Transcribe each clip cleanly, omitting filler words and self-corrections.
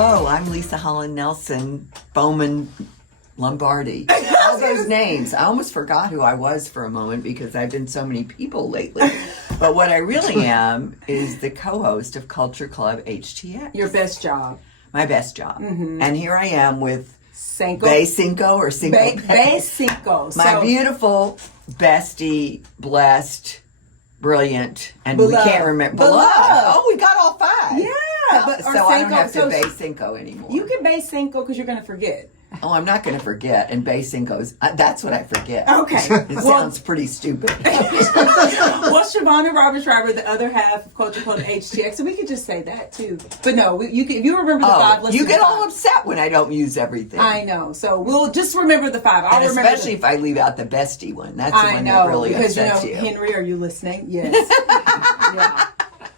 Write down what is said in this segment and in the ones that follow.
Hello, I'm Leisa Holland-Nelson, Bowman Lombardi. All those names. I almost forgot who I was for a moment because I've been so many people lately. But what I really am is the co-host of Culture Club HTX. Your best job. My best job. Mm-hmm. And here I am with Cinco. Bay Cinco or Cinco Bay Cinco. My beautiful, bestie, blessed, brilliant, and beloved. We can't remember. Beloved. Oh, we got all five. Yeah. But, so I don't have to Bay Cinco anymore. You can Bay Cinco because you're going to forget. Oh, I'm not going to forget. And Bay Cinco's, that's what I forget. Okay. It sounds pretty stupid. Well, Shavonnah Robert Schreiber, the other half of Culture Club HTX, so we could just say that too. But no, if you remember the five, let's you get five. all upset when I don't use everything. I know. So we'll just remember the five. And especially if I leave out the bestie one. That's the one that really upsets you. Henry, are you listening? Yes. Yeah.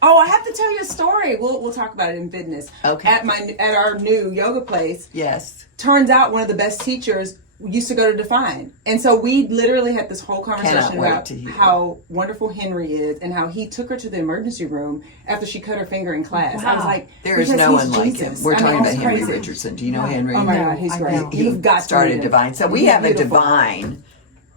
Oh, I have to tell you a story. We'll talk about it in business. Okay. At our new yoga place. Yes. Turns out one of the best teachers used to go to Define. And so we literally had this whole conversation about how wonderful Henry is and how he took her to the emergency room after she cut her finger in class. Wow. I was like, there is no one like him. We're talking about Henry crazy. Richardson. Do you know Henry? Oh my God, he's great. He started Divine. So we have a Divine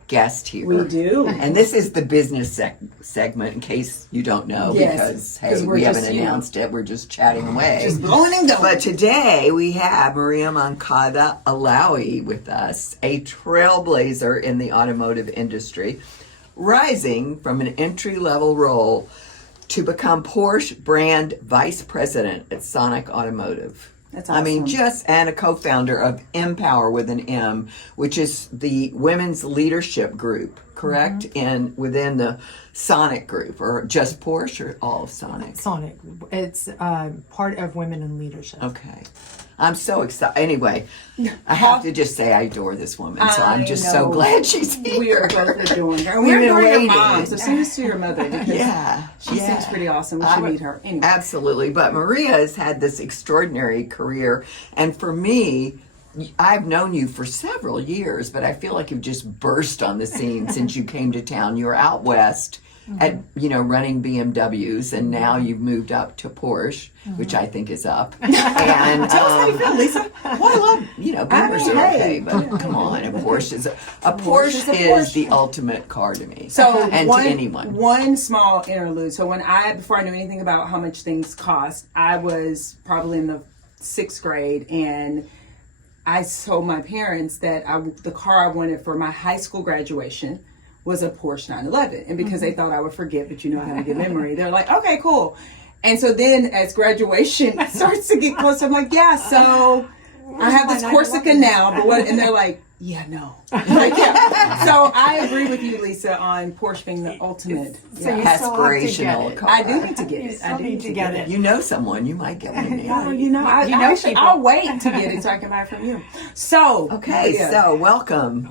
guest here. We do. And this is the business segment in case you don't know, because hey, we haven't announced it. We're just chatting away. Just blowing and going. But today we have Maria Moncada Alaoui with us, a trailblazer in the automotive industry, rising from an entry-level role to become Porsche brand vice president at Sonic Automotive. That's awesome. And a co-founder of Empower with an M, which is the women's leadership group, correct? Mm-hmm. Within the Sonic group, or just Porsche, or all of Sonic? Sonic. It's part of Women in Leadership. Okay. I'm so excited. Anyway, I have to just say I adore this woman, so I'm just so glad she's here. We are both adoring her. And we're adoring her mom, so send us to your mother. She seems pretty awesome. We should meet her. Anyway. Absolutely. But Maria has had this extraordinary career, and for me, I've known you for several years, but I feel like you've just burst on the scene since you came to town. You were out west at running BMWs, and now you've moved up to Porsche, which I think is up. And tell us how you feel, Leisa. Well, I love Beamers are okay, but come on, a Porsche is the ultimate car to me. So and to anyone. One small interlude. So before I knew anything about how much things cost, I was probably in the 6th grade, and I told my parents that the car I wanted for my high school graduation was a Porsche 911. And because they thought I would forget, but you know how to get memory, they're like, okay, cool. And so then as graduation starts to get closer, I'm like, yeah, so I have this Corsica now, but what? And they're like, yeah, no. Like, yeah. So I agree with you, Leisa, on Porsche being the ultimate aspirational car. I do need to get it. I need to get it. You know someone, you might get one. I'll wait to get it so I can buy it from you. So so welcome.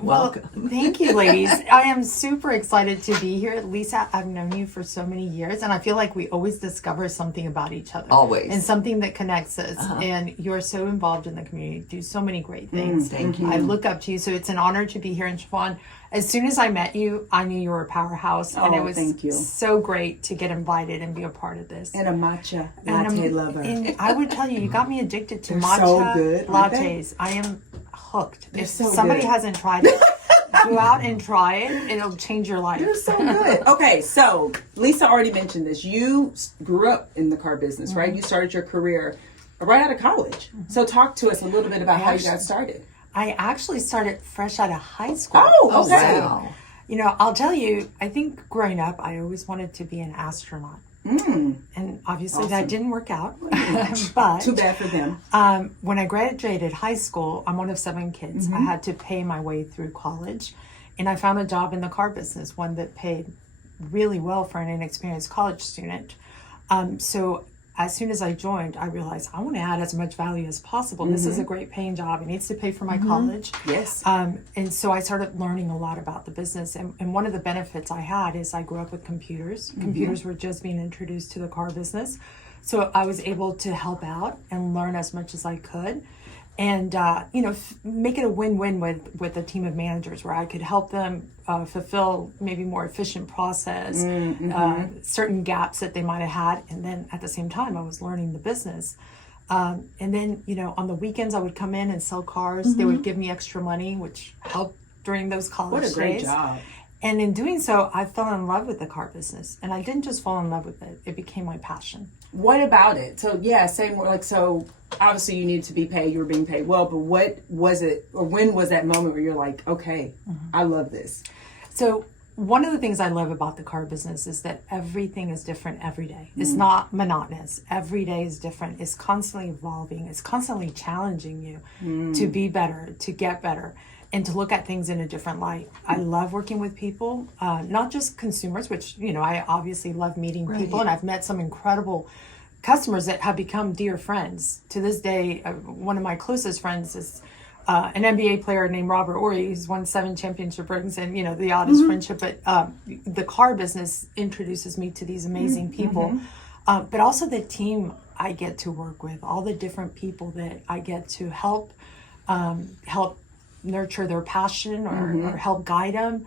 Thank you, ladies. I am super excited to be here. Leisa, I've known you for so many years, and I feel like we always discover something about each other. Always. And something that connects us. And you're so involved in the community, do so many great things. Thank you. I look up to you, so it's an honor to be here in Shavonnah. As soon as I met you, I knew you were a powerhouse, and it was so great to get invited and be a part of this. And a matcha latte lover. And I would tell you got me addicted to matcha lattes. I am hooked. If somebody hasn't tried it, go out and try it. It'll change your life. They're so good. Okay, so Leisa already mentioned this. You grew up in the car business, right? You started your career right out of college. So talk to us a little bit about how you got started. I actually started fresh out of high school. Oh, okay. Wow. I'll tell you, I think growing up, I always wanted to be an astronaut. And obviously that didn't work out. But too bad for them. When I graduated high school, I'm one of 7 kids. I had to pay my way through college. And I found a job in the car business, one that paid really well for an inexperienced college student. So as soon as I joined, I realized I want to add as much value as possible. This is a great paying job. It needs to pay for my college. Yes. And so I started learning a lot about the business. And one of the benefits I had is I grew up with computers. Computers were just being introduced to the car business. So I was able to help out and learn as much as I could. And, make it a win-win with a team of managers where I could help them fulfill maybe more efficient process, certain gaps that they might have had. And then at the same time, I was learning the business. And then, on the weekends I would come in and sell cars. They would give me extra money, which helped during those college days. What a great job. And in doing so, I fell in love with the car business. And I didn't just fall in love with it. It became my passion. What about it? So yeah, same, like, so obviously you needed to be paid, you were being paid well, but what was it, or when was that moment where you're like, okay, I love this? So one of the things I love about the car business is that everything is different every day. It's not monotonous. Every day is different. It's constantly evolving. It's constantly challenging you to be better, to get better, and to look at things in a different light. I love working with people, not just consumers, which, I obviously love meeting people, and I've met some incredible customers that have become dear friends. To this day, one of my closest friends is an NBA player named Robert Horry. He's won 7 championship rings, and the oddest friendship. But the car business introduces me to these amazing people, but also the team I get to work with, all the different people that I get to help nurture their passion or help guide them.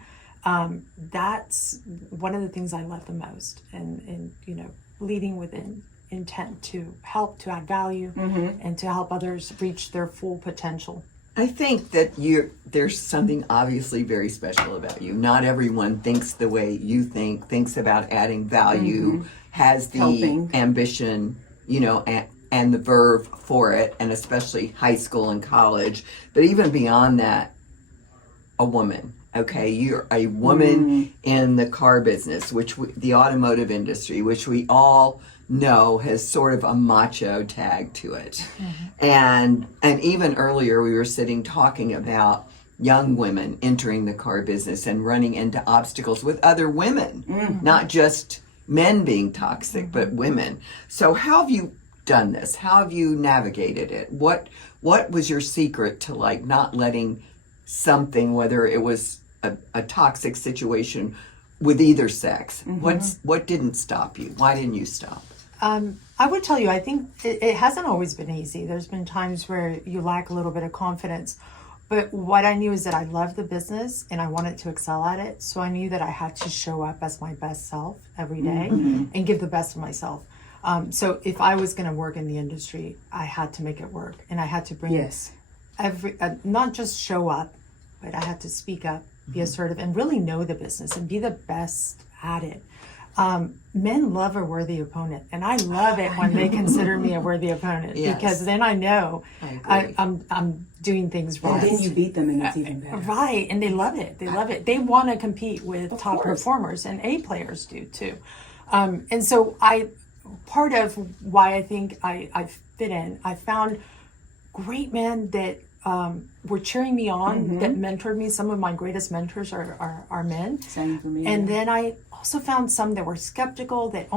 That's one of the things I love the most, and leading with intent to help, to add value, and to help others reach their full potential. I think that there's something obviously very special about you. Not everyone thinks the way you think, thinks about adding value, has the ambition, and the verve for it, and especially high school and college. But even beyond that, a woman. Okay, you're a woman in the car business, the automotive industry, which we all know has sort of a macho tag to it. And even earlier we were sitting talking about young women entering the car business and running into obstacles with other women, not just men being toxic, but women. So how have you done this? How have you navigated it? What was your secret to not letting something, whether it was a toxic situation with either sex, what didn't stop you? Why didn't you stop? I would tell you, I think it hasn't always been easy. There's been times where you lack a little bit of confidence. But what I knew is that I loved the business and I wanted to excel at it. So I knew that I had to show up as my best self every day and give the best of myself. So if I was going to work in the industry, I had to make it work. And I had to bring not just show up, but I had to speak up, be assertive, and really know the business and be the best at it. Men love a worthy opponent, and I love it when they consider me a worthy opponent, because then I know I'm doing things right. And then you beat them, and it's even better. Right, and they love it. They love it. They want to compete with top performers, and A players do too. And so part of why I think I fit in, I found great men that were cheering me on, that mentored me. Some of my greatest mentors are men. Same for me. And then I also found some that were skeptical, that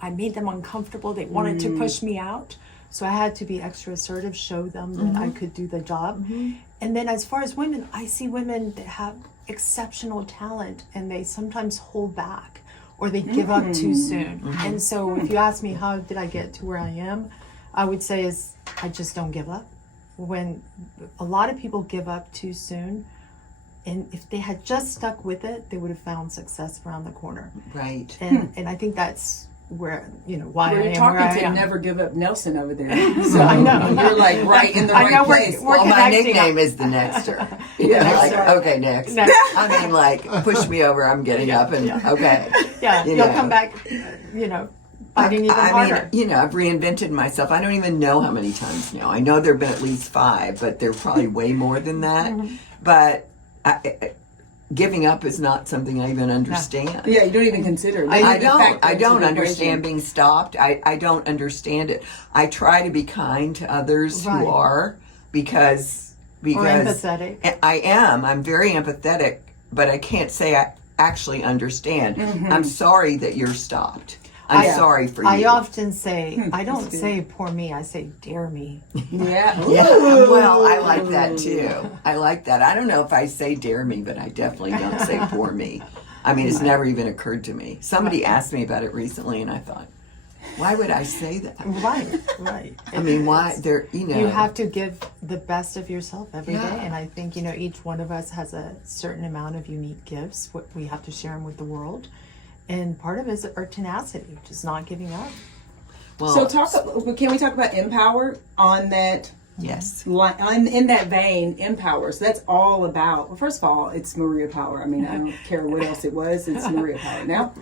I made them uncomfortable. They wanted to push me out. So I had to be extra assertive, show them that I could do the job. And then as far as women, I see women that have exceptional talent and they sometimes hold back or they give up too soon. And so if you ask me how did I get to where I am, I would say I just don't give up. When a lot of people give up too soon, and if they had just stuck with it, they would have found success around the corner. Right. And I think that's where, why I am You're talking where I to am. Never Give Up Nelson over there. So I know. You're right in the right place. Well, my nickname is the Nexter. Okay, next. I mean, push me over, I'm getting up, and okay. Yeah, you'll come back, fighting even harder. I've reinvented myself. I don't even know how many times now. I know there have been at least 5, but there are probably way more than that. But giving up is not something I even understand. Yeah, you don't even consider it. I don't understand being stopped. I don't understand it. I try to be kind to others who are, because or empathetic. I am. I'm very empathetic, but I can't say I actually understand. I'm sorry that you're stopped. I'm sorry for you. I often say, I don't say poor me, I say dare me. Yeah. Well, I like that too. I like that. I don't know if I say dare me, but I definitely don't say poor me. I mean, it's never even occurred to me. Somebody asked me about it recently, and I thought, why would I say that? Right. I mean, why? You have to give the best of yourself every day, and I think, each one of us has a certain amount of unique gifts. We have to share them with the world. And part of it is our tenacity, just not giving up. Well, Can we talk about Empower on that? yes. In that vein, Empower. So that's all about. Well, first of all, it's Maria Power. I mean, I don't care what else it was. It's Maria Power now.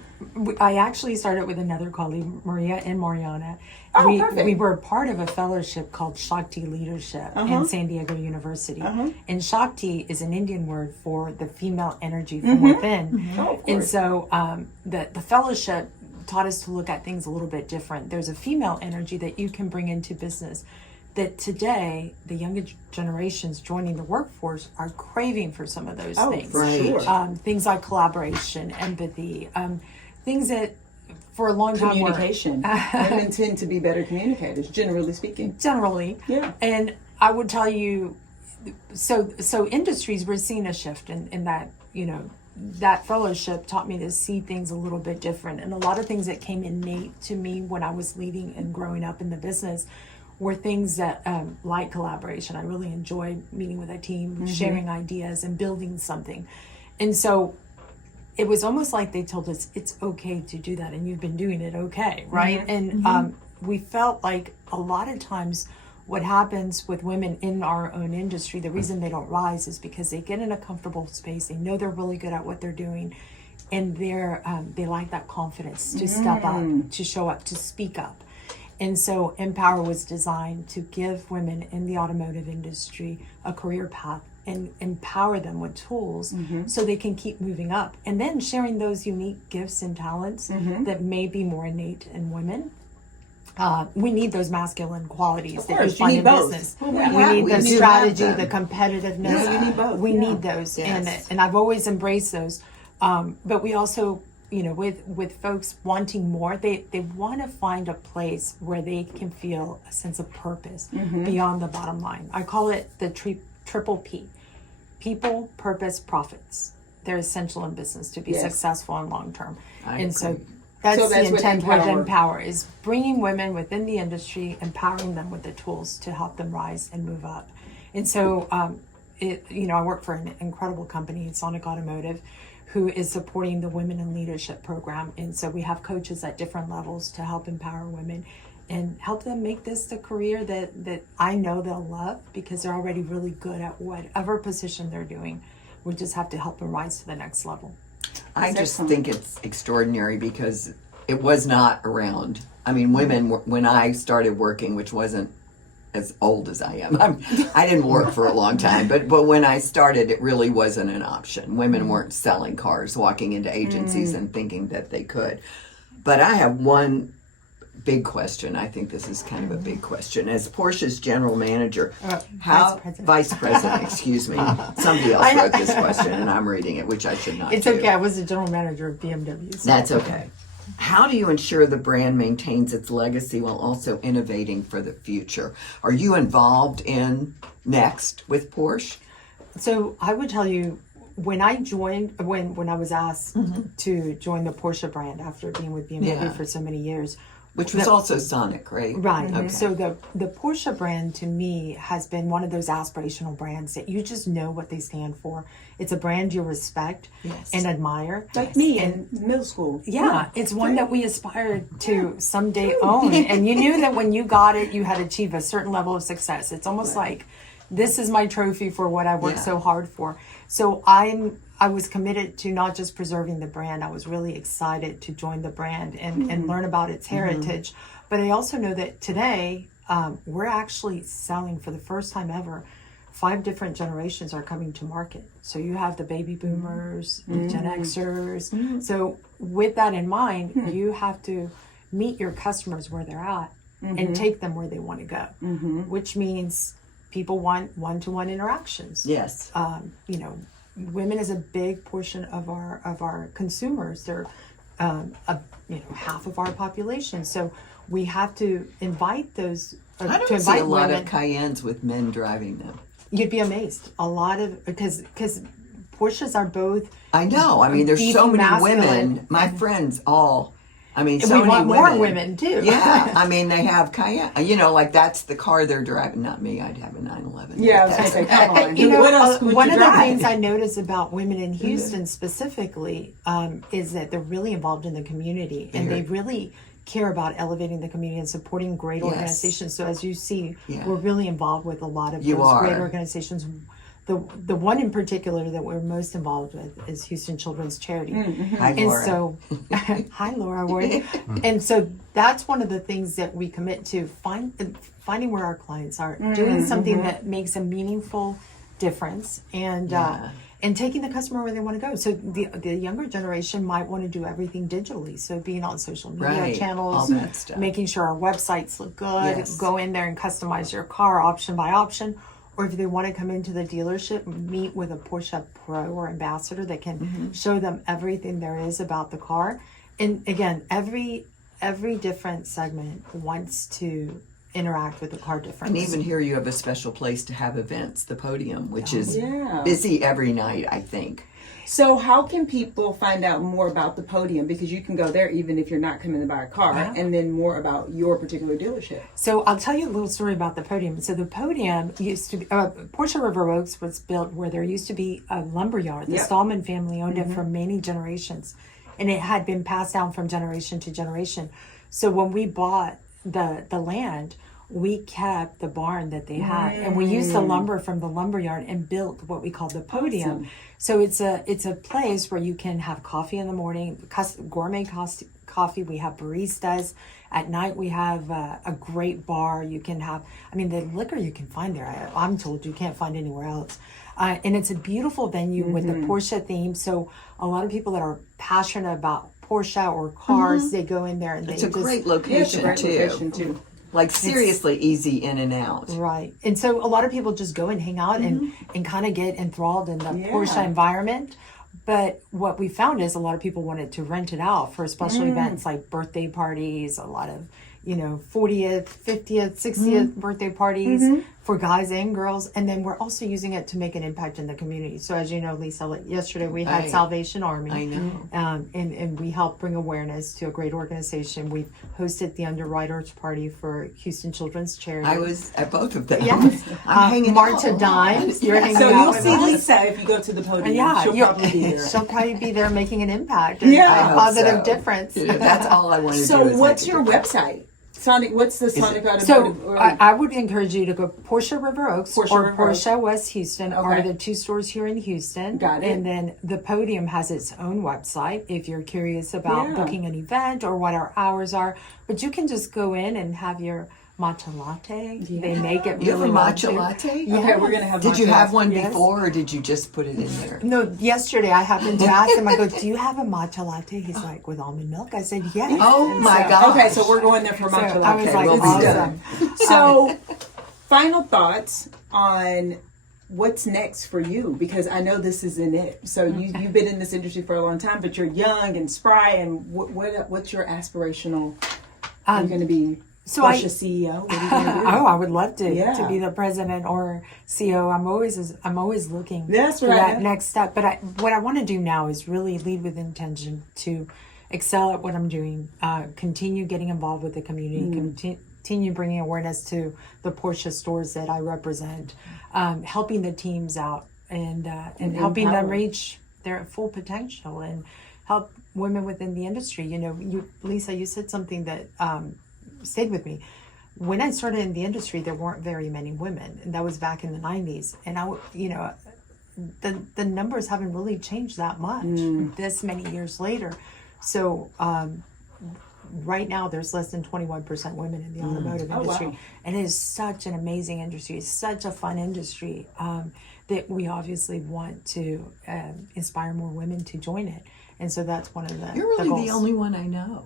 I actually started with another colleague, Maria and Mariana. Oh, perfect. We were part of a fellowship called Shakti Leadership in San Diego University. And Shakti is an Indian word for the female energy from within. Oh, of And course. so the fellowship taught us to look at things a little bit different. There's a female energy that you can bring into business that today the younger generations joining the workforce are craving for some of those things. right. Sure. Things like collaboration, empathy, things that for a long time Communication. Women tend to be better communicators, generally speaking. generally. Yeah. And I would tell you, so industries, we're seeing a shift in that, that fellowship taught me to see things a little bit different. And a lot of things that came innate to me when I was leading and growing up in the business were things that like collaboration. I really enjoy meeting with a team, sharing ideas and building something. And so it was almost like they told us it's okay to do that and you've been doing it okay, right? And we felt like a lot of times what happens with women in our own industry, the reason they don't rise is because they get in a comfortable space. They know they're really good at what they're doing, and they lack that confidence to step up, to show up, to speak up. And so Empower was designed to give women in the automotive industry a career path and empower them with tools so they can keep moving up. And then sharing those unique gifts and talents that may be more innate in women. We need those masculine qualities that you course, you find need in both. business. Well, we need we the do strategy, have the them. competitiveness. Yeah, you need both. We Yeah. need those, Yes. and I've always embraced those. But we also, with folks wanting more, they want to find a place where they can feel a sense of purpose beyond the bottom line. I call it the triple P: people, purpose, profits. They're essential in business to be successful and long term. And so that's So that's the what intent with Empower- Empower is bringing women within the industry, empowering them with the tools to help them rise and move up. And so, I work for an incredible company, Sonic Automotive, who is supporting the Women in Leadership program. And so we have coaches at different levels to help empower women and help them make this the career that I know they'll love, because they're already really good at whatever position they're doing. We just have to help them rise to the next level. I just think it's extraordinary because it was not around. I mean, women, when I started working, which wasn't as old as I am, I didn't work for a long time, but when I started, it really wasn't an option. Women weren't selling cars, walking into agencies and thinking that they could. But I have one big question. I think this is kind of a big question. As Porsche's general manager, vice president, excuse me. Somebody else wrote this question and I'm reading it, which I should not It's do. okay. I was the general manager of BMW. So. That's okay. How do you ensure the brand maintains its legacy while also innovating for the future? Are you involved in Next with Porsche? So I would tell you, when I joined, when I was asked to join the Porsche brand after being with BMW for so many years, Which was also Sonic, right? right? Okay. So the Porsche brand to me has been one of those aspirational brands that you just know what they stand for. It's a brand you respect and admire. Like me in middle school. Yeah, it's one that we aspired to someday own. And you knew that when you got it, you had achieved a certain level of success. It's almost like, this is my trophy for what I worked so hard for. So I was committed to not just preserving the brand. I was really excited to join the brand and learn about its heritage. But I also know that today, we're actually selling, for the first time ever, 5 different generations are coming to market. So you have the baby boomers, the Gen Xers. So with that in mind, you have to meet your customers where they're at and take them where they want to go, which means people want one-to-one interactions. Yes. Women is a big portion of our consumers. They're half of our population. So we have to invite those. I don't see a lot of Cayennes with men driving them. You'd be amazed. A lot of because Porsches are both. I know. I mean, there's beefy, so many masculine, women. My friends all I mean, And so we many want more women too. Yeah, I mean, they have Cayenne. You know, like that's the car they're driving. Not me. I'd have a 911. Yeah, I was going to say, come on. You know, what else would one you of drive? the things I notice about women in Houston specifically is that they're really involved in the community, and they really care about elevating the community and supporting great organizations. So as you see, we're really involved with a lot of those great organizations. The one in particular that we're most involved with is Houston Children's Charity. Hi, And Laura. so, hi, Laura Ward. And so that's one of the things that we commit to, finding where our clients are, doing something that makes a meaningful difference, and taking the customer where they want to go. So the younger generation might want to do everything digitally. So being on social media channels, all that stuff. making sure our websites look good, go in there and customize your car option by option. Or if they want to come into the dealership, meet with a Porsche Pro or ambassador that can show them everything there is about the car. And again, every different segment wants to interact with the car differently. And even here you have a special place to have events, the podium, which is busy every night, I think. So how can people find out more about the podium? Because you can go there even if you're not coming to buy a car, and then more about your particular dealership. So I'll tell you a little story about the podium. So the podium used to be, Porsche River Oaks was built where there used to be a lumber yard. The Stallman family owned it for many generations, and it had been passed down from generation to generation. So when we bought the land, we kept the barn that they had, and we used the lumber from the lumber yard and built what we call the podium. Awesome. So it's a place where you can have coffee in the morning, gourmet coffee. We have baristas. At night we have a great bar. You can have, I mean, the liquor you can find there, I'm told you can't find anywhere else. And it's a beautiful venue with the Porsche theme. So a lot of people that are passionate about Porsche or cars, they go in there and It's a great location too. Like seriously easy in and out. Right. And so a lot of people just go and hang out and kind of get enthralled in the Porsche environment. But what we found is a lot of people wanted to rent it out for special events like birthday parties, a lot of, 40th, 50th, 60th birthday parties for guys and girls. And then we're also using it to make an impact in the community. So as you know, Leisa, yesterday we had Salvation Army. I know. And we helped bring awareness to a great organization. We've hosted the underwriters party for Houston Children's Charity. I was at both of them. Yes. I'm hanging March out. of Dimes. You're hanging So out you'll with see us. Lisa if you go to the podium. Yeah, She'll probably be there. She'll probably be there making an impact and Yeah. a I hope positive so. difference. That's all I want to do. So is what's make a your difference. website? Sonic, what's the Sonic So Automotive? I would encourage you to go Porsche River Oaks or River Oaks. Porsche West Houston are Okay. the two stores here in Houston. Got it. And then the podium has its own website if you're curious about booking an event or what our hours are. But you can just go in and have your matcha latte. They make it You have a really well, matcha too. latte? Yeah. Okay, we're going to have Did you matcha. have one Yes. before, or did you just put it in there? No, yesterday I happened to ask him, I go, do you have a matcha latte? He's like, with almond milk? I said, yes. Oh And my so- God! Okay, so we're going there for matcha So latte. I was like, we'll be awesome. So, final thoughts on what's next for you, because I know this isn't it. So you've been in this industry for a long time, but you're young and spry. And what's your aspirational? You're going to be Porsche CEO. What are you gonna do? Oh, I would love to Yeah. be the president or CEO. I'm always looking That's for right. that next step. But what I want to do now is really lead with intention to excel at what I'm doing, continue getting involved with the community, continue bringing awareness to the Porsche stores that I represent, helping the teams out and helping them reach their full potential and help women within the industry. Leisa, you said something that stayed with me. When I started in the industry, there weren't very many women, and that was back in the 90s. And the numbers haven't really changed that much this many years later. So right now, there's less than 21% women in the automotive industry. Wow. And it is such an amazing industry. It's such a fun industry that we obviously want to inspire more women to join it. And so that's one of the You're really goals. the only one I know.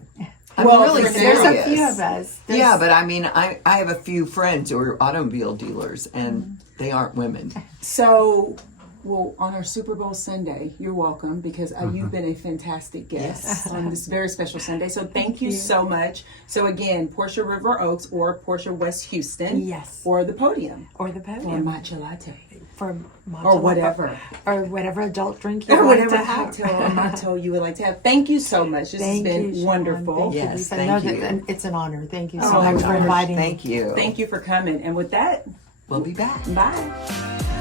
Well, I'm really there's serious. There's a few of us. Yeah, but I mean, I have a few friends who are automobile dealers, and they aren't women. So, well, on our Super Bowl Sunday, you're welcome, because you've been a fantastic guest on this very special Sunday. So thank you so much. So again, Porsche River Oaks or Porsche West Houston. Yes. Or the podium. Or the Or podium. matcha latte. for mocktail Or whatever. or whatever adult drink you Or like whatever to have. cocktail or motto you would like to have. Thank you so much. This has been Shavonnah. wonderful. Thank you, Yes, Lisa. thank No, you. and it's an honor. Thank you so Oh, much for gosh. inviting me. Thank you. Thank you for coming. And with that, We'll be back. bye.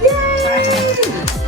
Yay!